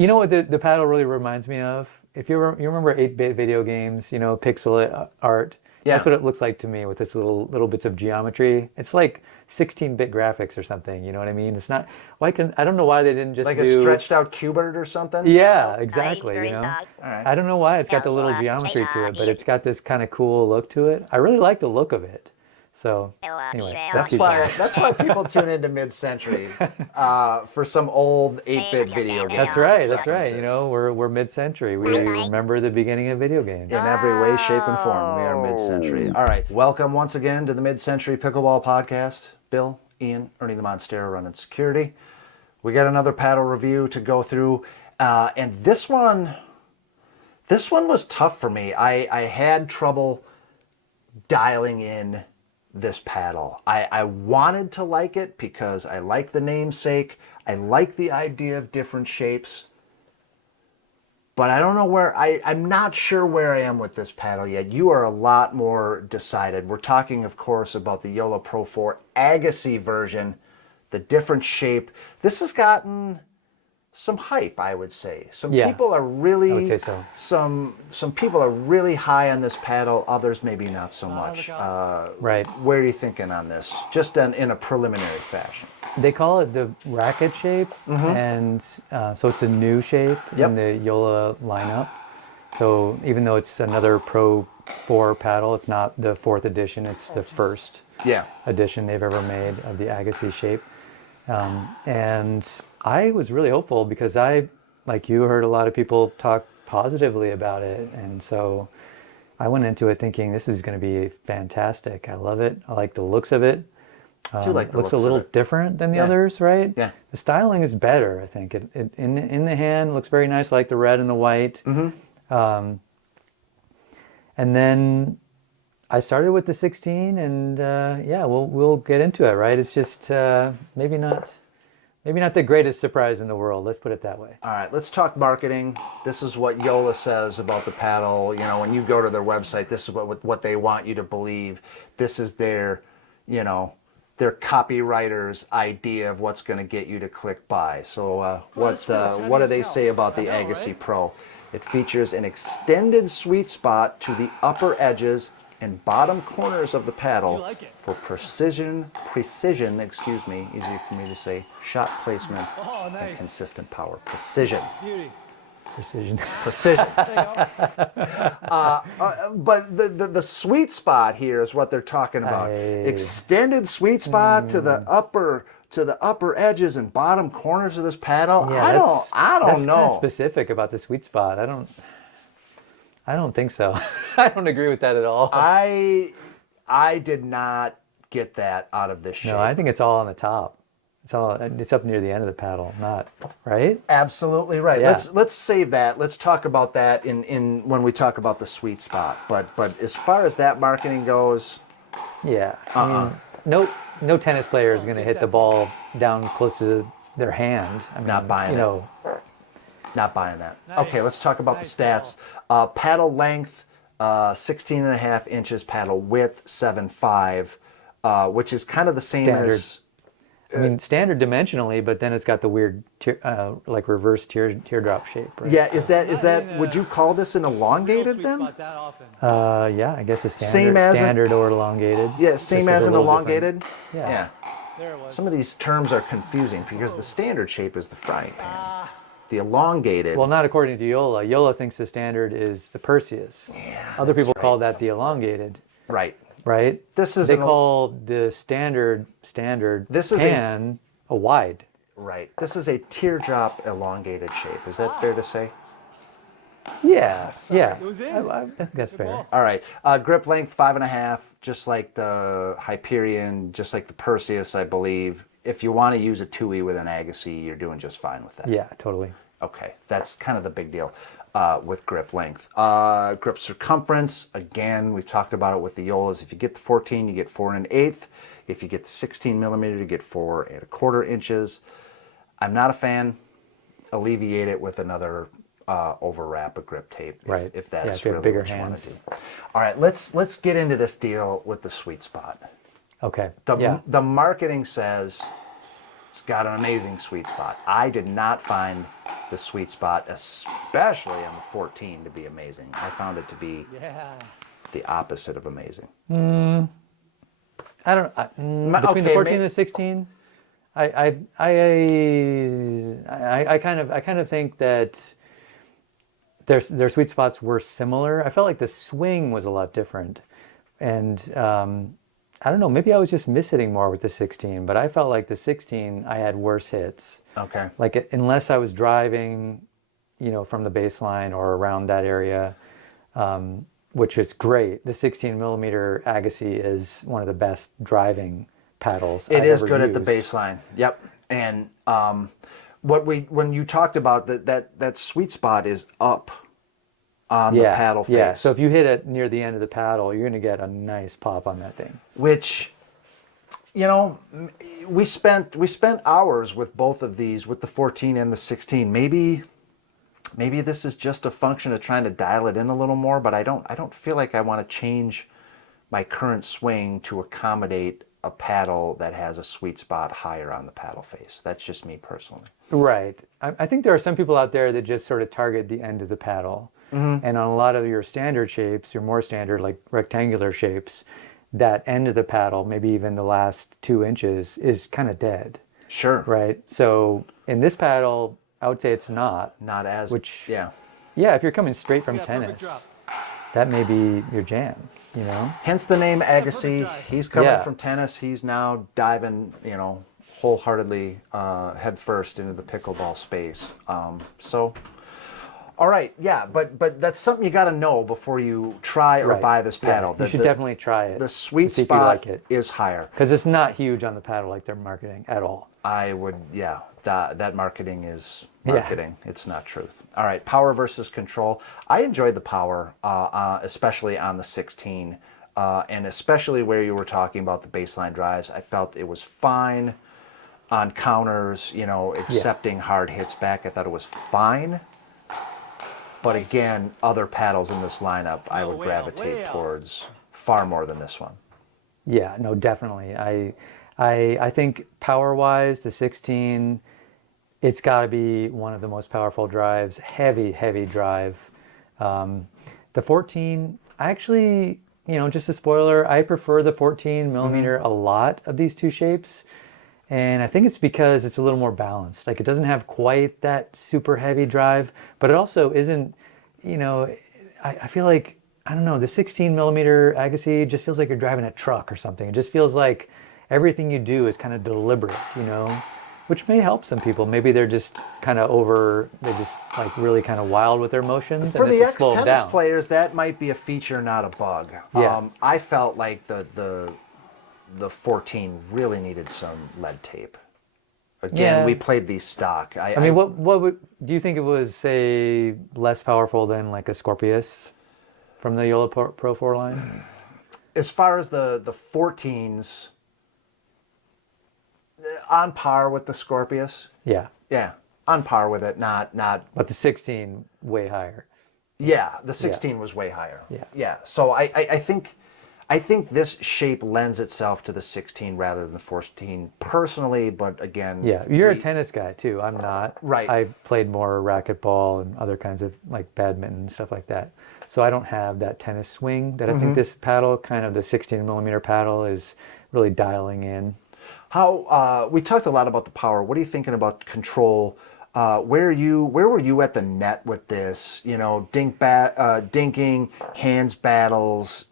You know what the paddle really reminds me of? If you remember 8-bit video games, pixel art. Yeah. That's what it looks like to me with its little bits of geometry. It's like 16-bit graphics or something. You know what I mean? It's not. I don't know why they didn't just like do a stretched out cubert or something. Yeah, exactly. All right. I don't know why it's got the little geometry to it, but it's got this kind of cool look to it. I really like the look of it. So anyway, That's why people tune into mid-century for some old 8-bit video games. That's right. That's right. We're mid-century. We remember the beginning of video games. In every way, shape, and form, we are mid-century. All right. Welcome once again to the Mid-Century Pickleball Podcast. Bill, Ian, Ernie the Monstera running security. We got another paddle review to go through, and this one was tough for me. I had trouble dialing in this paddle. I wanted to like it because I like the namesake. I like the idea of different shapes. But I don't know I'm not sure where I am with this paddle yet. You are a lot more decided. We're talking, of course, about the Joola Pro IV AGASSI version, the different shape. This has gotten some hype, I would say. Some people are really, I would say so. Some people are really high on this paddle. Others maybe not so much. Right. Where are you thinking on this? Just in a preliminary fashion. They call it the racket shape, and so it's a new shape in the Joola lineup. So even though it's another Pro 4 paddle, it's not the 4th edition. It's the first edition they've ever made of the AGASSI shape. And I was really hopeful because I, like you, heard a lot of people talk positively about it. And so I went into it thinking this is going to be fantastic. I love it. I like the looks of it. I do like the looks a little different than the others, right? Yeah. The styling is better, I think. It in the hand looks very nice, I like the red and the white. And then I started with the 16, and we'll get into it, right? It's just maybe not the greatest surprise in the world. Let's put it that way. All right, let's talk marketing. This is what Joola says about the paddle. When you go to their website, this is what they want you to believe. This is their copywriter's idea of what's going to get you to click buy. So what do they say about the AGASSI Pro? It features an extended sweet spot to the upper edges and bottom corners of the paddle for precision, easy for me to say, shot placement and consistent power. Precision. Precision. But the sweet spot here is what they're talking about. Extended sweet spot to the upper edges and bottom corners of this paddle. Yeah, I don't that's know. Kind of specific about the sweet spot. I don't think so. I don't agree with that at all. I did not get that out of this shape. No, I think it's all on the top. It's up near the end of the paddle, not right? Absolutely right. Yeah. Let's save that. Let's talk about that in when we talk about the sweet spot. But as far as that marketing goes, yeah. I mean, no tennis player is going to hit the ball down close to their hand. I mean, not buying it. Not buying that. Nice. Okay, let's talk about the stats. Paddle length, 16.5 inches. Paddle width, 7.5, which is kind of the same as... standard dimensionally, but then it's got the weird, like reverse teardrop shape. Right? Yeah, is that? Would you call this an elongated then? Yeah, I guess it's standard or elongated. Yeah, same as an elongated. Yeah. Some of these terms are confusing because the standard shape is the frying pan. The elongated. Well, not according to Joola. Joola thinks the standard is the Perseus. Yeah, other people call that the elongated. Right. Right? They call the standard pan a wide. Right. This is a teardrop elongated shape. Is that fair to say? Yeah. Yeah. I think that's fair. All right. Grip length 5.5, just like the Hyperion, just like the Perseus, I believe. If you want to use a 2E with an AGASSI, you're doing just fine with that. Yeah, totally. Okay. That's kind of the big deal. With grip length. Grip circumference, again, we've talked about it with the Joolas. If you get the 14, you get 4 1/8. If you get the 16 millimeter, you get 4 1/4 inches. I'm not a fan. Alleviate it with another overwrap of grip tape, if that's really bigger what you want hands. to do. All right, let's get into this deal with the sweet spot. Okay. The marketing says It's got an amazing sweet spot. I did not find the sweet spot, especially on the 14, to be amazing. I found it to be the opposite of amazing. I don't between the 14 and the 16. I kind of think that their sweet spots were similar. I felt like the swing was a lot different, and I don't know. Maybe I was just miss-hitting more with the 16, but I felt like the 16 I had worse hits. Okay. Like unless I was driving, from the baseline or around that area, which is great. The 16 millimeter AGASSI is one of the best driving paddles It I've is ever good used. at the baseline. Yep. And when you talked about that sweet spot is up on the paddle face. Yeah, so if you hit it near the end of the paddle, you're going to get a nice pop on that thing. Which, we spent hours with both of these, with the 14 and the 16. Maybe this is just a function of trying to dial it in a little more, but I don't feel like I want to change my current swing to accommodate a paddle that has a sweet spot higher on the paddle face. That's just me personally. Right. I think there are some people out there that just sort of target the end of the paddle. Mm-hmm. And on a lot of your standard shapes, your more standard, like rectangular shapes, that end of the paddle, maybe even the last 2 inches, is kind of dead. Sure. Right. So in this paddle, I would say it's not. Not as. Which, yeah. Yeah, if you're coming straight from tennis, that may be your jam, Hence the name AGASSI. He's coming from tennis. He's now diving, wholeheartedly head first into the pickleball space. All right, yeah, but that's something you got to know before you try or buy this paddle. You should definitely try it. The sweet see spot if you like it. is higher. Because it's not huge on the paddle like they're marketing at all. I would, that marketing is marketing. Yeah. It's not truth. All right, power versus control. I enjoyed the power, especially on the 16, and especially where you were talking about the baseline drives. I felt it was fine on counters, accepting hard hits back. I thought it was fine. But again, other paddles in this lineup, I would gravitate towards far more than this one. Yeah, no, definitely. I think power-wise, the 16, it's got to be one of the most powerful drives. Heavy, heavy drive. The 14, actually, just a spoiler, I prefer the 14 millimeter a lot of these two shapes. And I think it's because it's a little more balanced. Like it doesn't have quite that super heavy drive, but it also isn't, I feel like, I don't know, the 16 millimeter AGASSI just feels like you're driving a truck or something. It just feels like everything you do is kind of deliberate, which may help some people. Maybe they're just kind of they're just like really kind of wild with their motions. For and the ex-tennis players, that might be a feature, not a bug. Yeah. I felt like the 14 really needed some lead tape. Again, we played these stock. I mean, what do you think it was, say, less powerful than like a Scorpius from the Joola Pro IV line? As far as the 14s, on par with the Scorpius. Yeah. Yeah, on par with it. Not. But the 16 way higher. Yeah, the 16 was way higher. Yeah. Yeah. So I think this shape lends itself to the 16 rather than the 14 personally, but again... Yeah, you're a tennis guy too. I'm not. Right. I played more racquetball and other kinds of like badminton and stuff like that. So I don't have that tennis swing that I think this paddle, kind of the 16 millimeter paddle, is really dialing in. We talked a lot about the power. What are you thinking about control? Where were you at the net with this? Dinking, hands battles,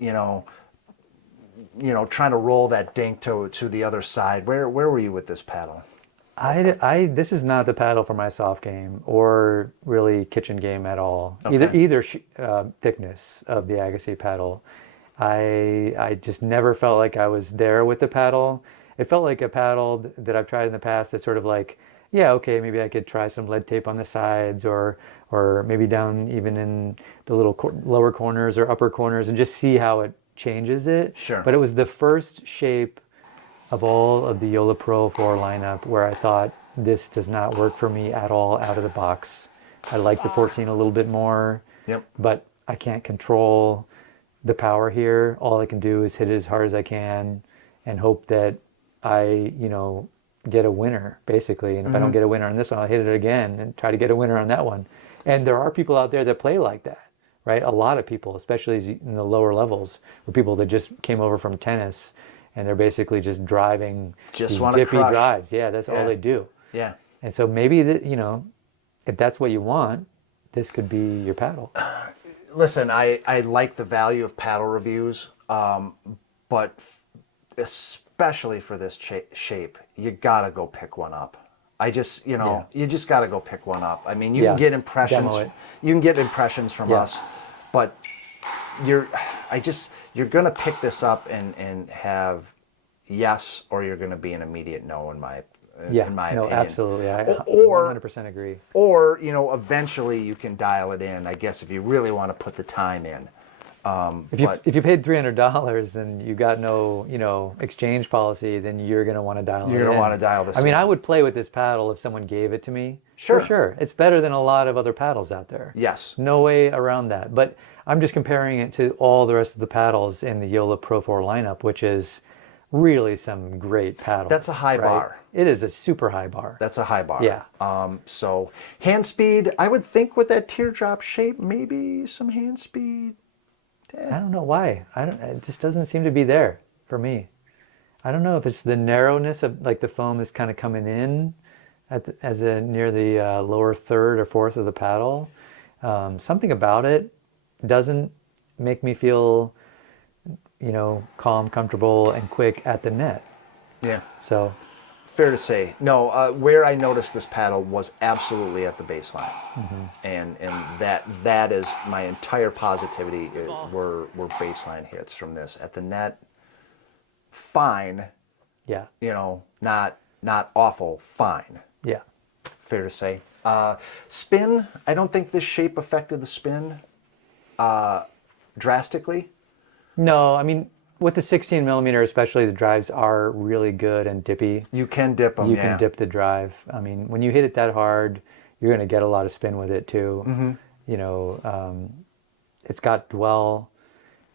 trying to roll that dink to the other side. Where were you with this paddle? This is not the paddle for my soft game or really kitchen game at all. Okay. Either thickness of the AGASSI paddle. I just never felt like I was there with the paddle. It felt like a paddle that I've tried in the past that's sort of like, yeah, okay, maybe I could try some lead tape on the sides or maybe down even in the little lower corners or upper corners and just see how it changes it. Sure. But it was the first shape of all of the Joola Pro IV lineup where I thought this does not work for me at all out of the box. I like the 14 a little bit more. Yep. But I can't control the power here. All I can do is hit it as hard as I can and hope that I, get a winner, basically. And if I don't get a winner on this one, I'll hit it again and try to get a winner on that one. And there are people out there that play like that, right? A lot of people, especially in the lower levels, were people that just came over from tennis and they're basically just driving Just these want to dippy crush. drives. Yeah, that's all they do. Yeah. And so maybe that, you know, if that's what you want, this could be your paddle. Listen, I like the value of paddle reviews, but especially for this shape, you gotta go pick one up. I just, you know, you just gotta go pick one up. I mean, you can get impressions. Demo it. You can get impressions from us, but you're gonna pick this up and have yes, or you're gonna be an immediate no in my opinion. Absolutely. I Or 100% agree. Or, you know, eventually you can dial it in, I guess, if you really want to put the time in. If you paid $300 and you got no, you know, exchange policy, then you're going to want to dial it in. You're going to want to dial this in. I mean, I would play with this paddle if someone gave it to me. Sure. For sure. It's better than a lot of other paddles out there. Yes. No way around that. But I'm just comparing it to all the rest of the paddles in the Joola Pro IV lineup, which is really some great paddles. That's a high bar. It is a super high bar. That's a high bar. Yeah. So hand speed, I would think with that teardrop shape, maybe some hand speed. I don't know why. It just doesn't seem to be there for me. I don't know if it's the narrowness of, like, the foam is kind of coming in near the lower third or fourth of the paddle. Something about it doesn't make me feel, you know, calm, comfortable, and quick at the net. Yeah. So fair to say. No, where I noticed this paddle was absolutely at the baseline. And that is my entire positivity were baseline hits from this. At the net, fine. yeah. You know, not awful, fine. Yeah. Fair to say. Spin, I don't think this shape affected the spin drastically. No, I mean, with the 16 millimeter, especially, the drives are really good and dippy. You can dip them, You can dip the drive. I mean, when you hit it that hard, you're going to get a lot of spin with it too. You know, it's got dwell,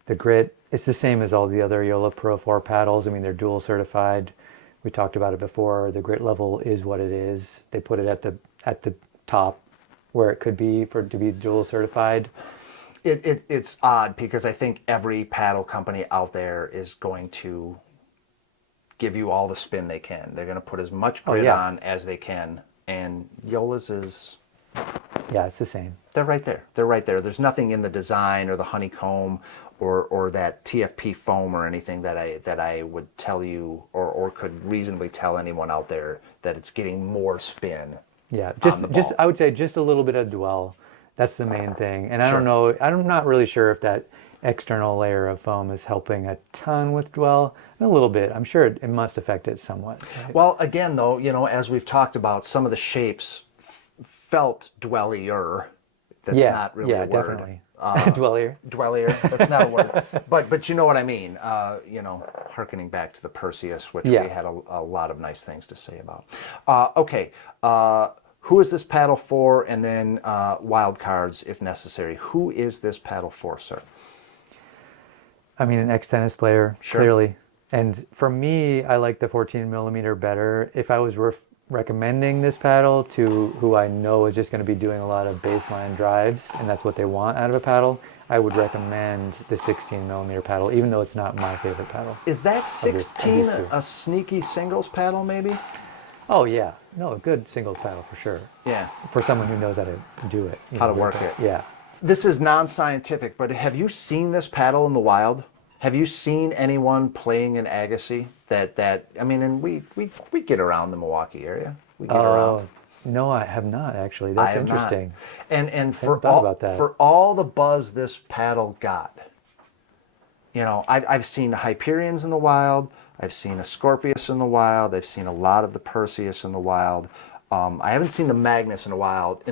the grit. It's the same as all the other Joola Pro IV paddles. I mean, they're dual certified. We talked about it before. The grit level is what it is. They put it at the top where it could be to be dual certified. It's odd because I think every paddle company out there is going to give you all the spin they can. They're going to put as much grit on as they can. And Joola's is... Yeah, it's the same. They're right there. They're right there. There's nothing in the design or the honeycomb or that TFP foam or anything that I would tell you or could reasonably tell anyone out there that it's getting more spin. Yeah, just I would say just a little bit of dwell. That's the main thing. And I don't know, I'm not really sure if that external layer of foam is helping a ton with dwell. A little bit. I'm sure it must affect it somewhat. Right? Well, again, though, you know, as we've talked about, some of the shapes felt dwellier. That's not really a word. Definitely. Dwellier. Dwellier. That's not a word. But you know what I mean. You know, hearkening back to the Perseus, which we had a lot of nice things to say about. Okay. Who is this paddle for? And then wild cards, if necessary. Who is this paddle for, sir? I mean, an ex-tennis player, clearly. And for me, I like the 14 millimeter better. If I was recommending this paddle to who I know is just going to be doing a lot of baseline drives, and that's what they want out of a paddle, I would recommend the 16 millimeter paddle, even though it's not my favorite paddle. Is that 16 a sneaky singles paddle, maybe? Oh, yeah. No, a good singles paddle for sure. Yeah. For someone who knows how to do it. How to work it. Yeah. This is non-scientific, but have you seen this paddle in the wild? Have you seen anyone playing an AGASSI that I mean, and we get around the Milwaukee area. We get around. No, I have not actually. That's interesting. And for all the buzz this paddle got, you know, I've seen the Hyperions in the wild. I've seen a Scorpius in the wild. I've seen a lot of the Perseus in the wild. I haven't seen the Magnus in the wild,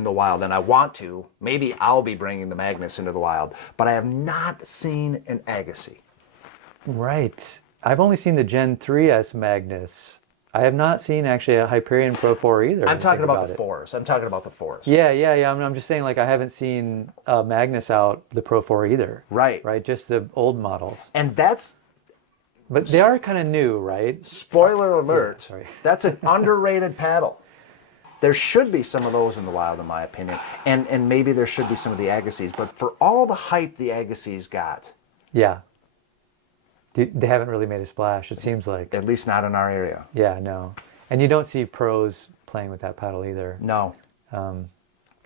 and I want to. Maybe I'll be bringing the Magnus into the wild, but I have not seen an AGASSI. Right. I've only seen the Gen 3S Magnus. I have not seen actually a Hyperion Pro 4 either. I'm talking about the 4s. I'm talking about the 4s. Yeah. I'm just saying, like, I haven't seen Magnus out, the Pro 4 either. Right. Just the old models. And that's But they are kind of new, right? Spoiler alert, Yeah, sorry. that's an underrated paddle. There should be some of those in the wild, in my opinion. And maybe there should be some of the Agassis. But for all the hype the Agassis got, Yeah. They haven't really made a splash, it seems like. at least not in our area. Yeah, no. And you don't see pros playing with that paddle either. No.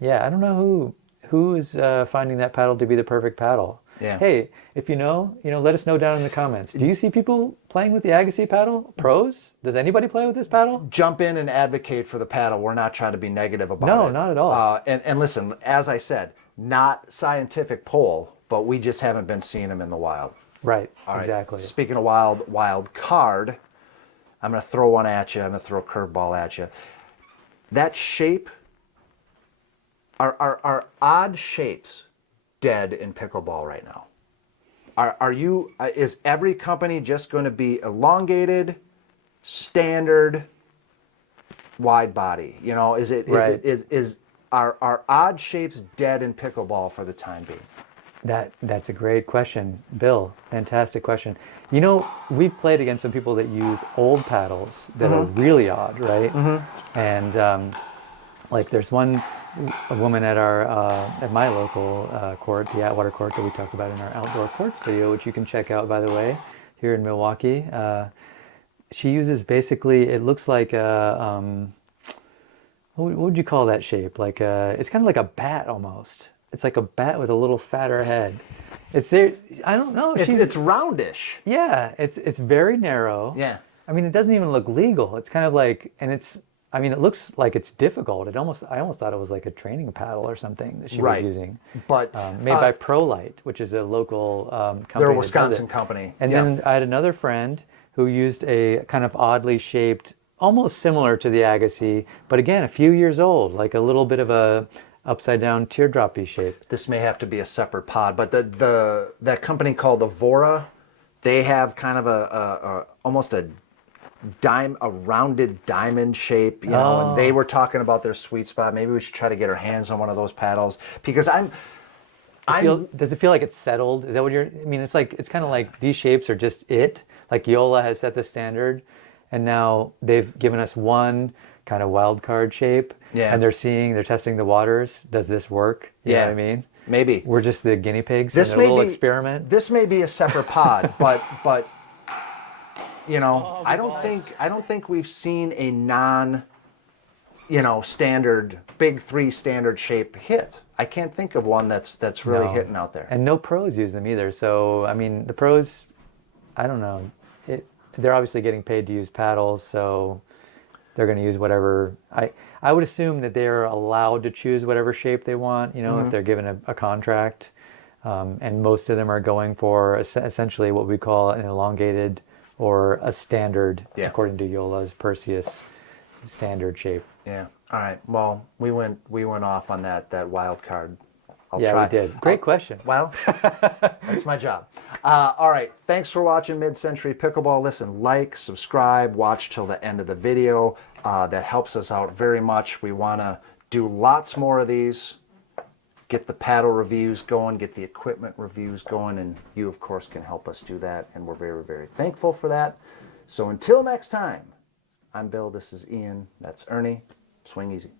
Yeah, I don't know who is finding that paddle to be the perfect paddle. Yeah. Hey, if you know, let us know down in the comments. Do you see people playing with the Agassi paddle? Pros? Does anybody play with this paddle? Jump in and advocate for the paddle. We're not trying to be negative about it. No, not at all. And listen, as I said, not scientific poll, but we just haven't been seeing them in the wild. Right, All right. exactly. Speaking of wild card, I'm going to throw one at you. I'm going to throw a curveball at you. That shape, are odd shapes dead in pickleball right now? Is every company just going to be elongated, standard, wide body? Are odd shapes dead in pickleball for the time being? That's a great question, Bill. Fantastic question. We've played against some people that use old paddles that are really odd, right? And like there's a woman at my local court, the Atwater court that we talk about in our outdoor courts video, which you can check out, by the way, here in Milwaukee. She uses basically, it looks like what would you call that shape? Like it's kind of like a bat almost. It's like a bat with a little fatter head. It's there. I don't know. It's roundish. Yeah, it's very narrow. Yeah. I mean, it doesn't even look legal. It's kind of like, and it looks like it's difficult. I almost thought it was like a training paddle or something that she was using. But made by ProLite, which is a local company. They're a that does Wisconsin it. company. And Yeah. then I had another friend who used a kind of oddly shaped, almost similar to the Agassi, but again, a few years old, like a little bit of a upside down teardrop-y shape. This may have to be a separate pod, but that company called Avora, they have kind of a almost a rounded diamond shape, and they were talking about their sweet spot. Maybe we should try to get our hands on one of those paddles, because Does it feel like it's settled? Is that what you're? I mean, it's kind of like these shapes are just it. Like Joola has set the standard, and now they've given us one kind of wild card shape. Yeah. And they're testing the waters. Does this work? You know what I mean? Maybe We're just the guinea pigs this in a may little be, experiment. This may be a separate pod, but I don't think we've seen a standard big three standard shape hit. I can't think of one that's really No. hitting out there. And no pros use them either. So, I mean, the pros, I don't know. They're obviously getting paid to use paddles, so they're going to use whatever. I would assume that they're allowed to choose whatever shape they want, if they're given a contract. And most of them are going for essentially what we call an elongated or a standard, according to Joola's Perseus standard shape. Yeah. All right. Well, we went off on that wild card. I'll Yeah, try. we did. Great question. Well, that's my job. All right. Thanks for watching Mid-Century Pickleball. Listen, like, subscribe, watch till the end of the video. That helps us out very much. We want to do lots more of these. Get the paddle reviews going, get the equipment reviews going, and you, of course, can help us do that, and we're very, very thankful for that. So until next time, I'm Bill, this is Ian, that's Ernie. Swing easy.